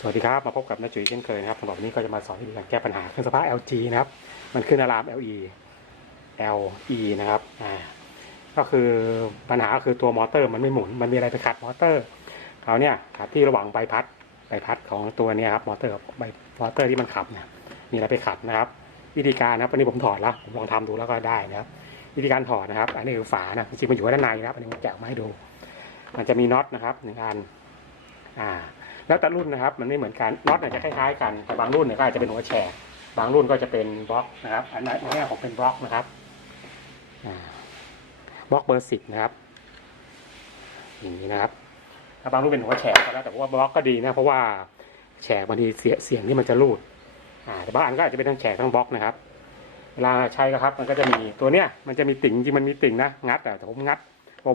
สวัสดีครับ มาพบกับน้าจุ๋ยเช่นเคยนะครับสำหรับวันนี้ก็จะมาสอนวิธีการแก้ปัญหาเครื่องซักผ้า LG นะครับ มันขึ้นอะลาม LE LE นะครับอ่าก็คือปัญหาก็คือตัวมอเตอร์มันไม่หมุน มันมีอะไรไปขัดมอเตอร์เขาเนี่ยขัดที่ระหว่างใบพัดใบพัดของตัวนี้ครับมอเตอร์กับใบมอเตอร์ที่มันขับเนี่ยมีอะไรไปขัดนะครับ วิธีการนะครับวันนี้ผมถอดแล้วผมลองทำดูแล้วก็ได้นะครับ วิธีการถอดนะครับ อันนี้คือฝานะจริงมันอยู่ด้านในนะครับอันนี้ผมแกะมาให้ดู มันจะมีน็อตนะครับหนึ่งอันอ่า แล้วแต่รุ่นนะครับมันไม่เหมือนกันน็อตเนี่ยจะคล้ายๆกันแต่บางรุ่นเนี่ยก็อาจจะเป็นหัวแฉกบางรุ่นก็จะเป็นบล็อกนะครับ อันนี้อันนี้ผมเป็นบล็อกนะครับบล็อกเบอร์สิบนะครับอย่างนี้นะครับถ้าบางรุ่นเป็นหัวแฉกก็แล้วแต่ว่าบล็อกก็ดีนะเพราะว่าแฉกบางทีเสียเสียงที่มันจะรูดอ่าแต่บางอันก็อาจจะเป็นทั้งแฉกทั้งบล็อกนะครับเวลาใช้ก็ครับมันก็จะมีตัวเนี้ยมันจะมีติ่งจริงมันมีติ่งนะงัดแต่ผมงัด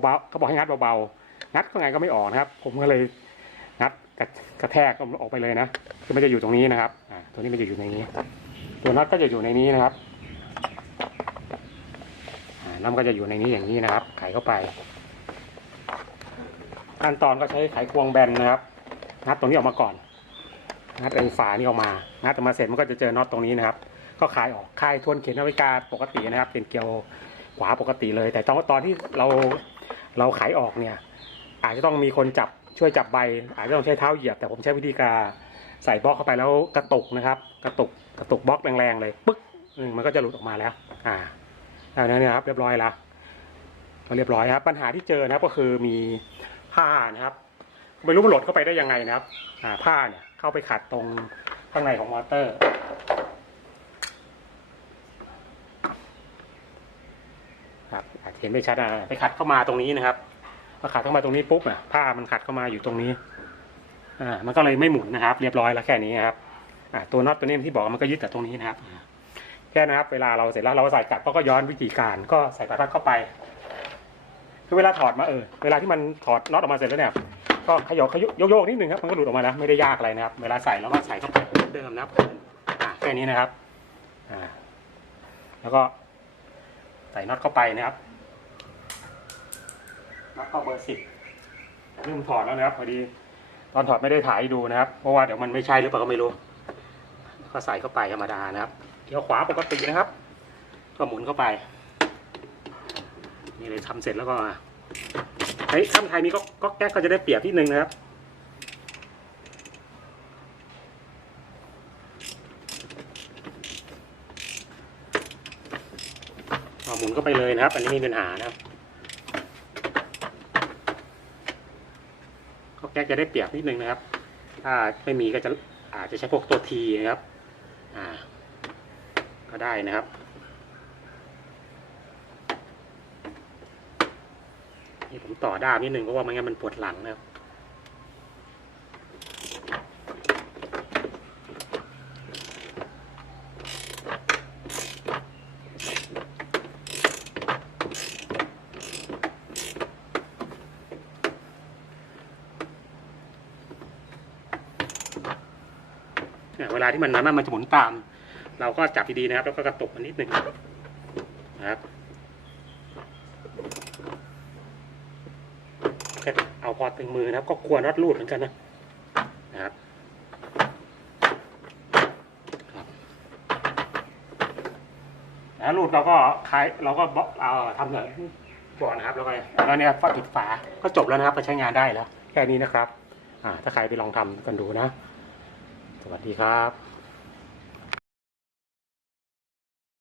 เบาๆเขาบอกให้งัดเบาๆงัดก็ไงก็ไม่ออกนะครับ ผมก็เลย กระกระแทกออกไปเลยนะคือมันจะอยู่ตรงนี้นะครับอ่าตัวนี้มันจะอยู่ในนี้ ตัวน็อตก็จะอยู่ในนี้นะครับอ่าน้ำก็จะอยู่ในนี้อย่างนี้นะครับ ไขเข้าไป ขั้นตอนก็ใช้ไขควงแบนนะครับงัดตรงนี้ออกมาก่อนงัดไอ้ฝานี่ออกมางัดออกมาเสร็จมันก็จะเจอน็อตตรงนี้นะครับ ก็คลายออกคลายทวนเข็มนาฬิกาปกตินะครับ เป็นเกลียวขวาปกติเลย แต่ตอนตอนที่เราเราไขออกเนี่ย อาจจะต้องมีคนจับ ช่วยจับใบ อาจจะต้องใช้เท้าเหยียบ แต่ผมใช้วิธีการใส่บล็อกเข้าไปแล้วกระตุกนะครับ กระตุกกระตุกบล็อกแรงๆเลยปึ๊กมมันก็จะหลุดออกมาแล้ว อ่าแล้วนั้นะครับ เรียบร้อยแล้วเรียบร้อยครับ ปัญหาที่เจอนะครับก็คือมีผ้านะครับไม่รู้มันหลดเข้าไปได้ยังไงนะครับ อ่า ผ้าเนี่ยเข้าไปขัดตรงข้างในของมอเตอร์ครับอาจจะเห็นไม่ชัดอะไปขัดเข้ามาตรงนี้นะครับ พอขัดเข้ามาตรงนี้ปุ๊บอะผ้ามันขัดเข้ามาอยู่ตรงนี้อ่ามันก็เลยไม่หมุนนะครับ เรียบร้อยแล้วแค่นี้ครับอ่าตัวน็อตตัวนี้ที่บอกมันก็ยึดแต่ตรงนี้นะครับ แค่นะครับ เวลาเราเสร็จแล้วเราใส่กลับก็ย้อนวิธีการก็ใส่ปลายพัดเข้าไป คือเวลาถอดมาเออเวลาที่มันถอดน็อตออกมาเสร็จแล้วเนี่ยก็ขยกขยโยกนิดนึงครับมันก็หลุดออกมาแล้วไม่ได้ยากอะไรนะครับ เวลาใส่แล้วก็ใส่เข้าไปเหมือนเดิมนะครับอ่าแค่นี้นะครับอ่าแล้วก็ใส่น็อตเข้าไปนะครับ น็อตเข้าเบอร์สิบลืมถอดแล้วนะครับพอดี ตอนถอดไม่ได้ถ่ายดูนะครับ เพราะว่าเดี๋ยวมันไม่ใช่หรือเปล่าก็ไม่รู้ ก็ใส่เข้าไปธรรมดานะครับเดี๋ยวขวาปกตินะครับ ก็หมุนเข้าไป นี่เลยทำเสร็จแล้วก็เฮ้ยถ้าไทยมีก็ก็แก๊กก็จะได้เปรียบที่หนึ่งนะครับหมุนเข้าไปเลยนะครับ อันนี้ไมมีปัญหานะครับ ก็แก๊กจะได้เปรียบนิดนึงนะครับ ถ้าไม่มีก็จะอาจจะใช้พวกตัวทีนะครับ อ่า ก็ได้นะครับ นี่ผมต่อด้ามนิดนึงเพราะว่าไม่งั้นมันปวดหลังนะครับ เวลาที่มันนั้นมันจะหมุนตาม เราก็จับดีๆนะครับ แล้วก็กระตุกมันนิดหนึ่งนะครับเอาพอตึงมือนะครับ ก็กลัวน็อตรูดเหมือนกันนะนะครับแล้วรูดเราก็คลายเราก็บเอาทำแบบก่อนนะครับแล้วก็แล้วเนี่ยฝาปิดฝาก็จบแล้วนะครับไปใช้งานได้แล้วแค่นี้นะครับ อ่า ถ้าใครไปลองทำกันดูนะ สวัสดีครับ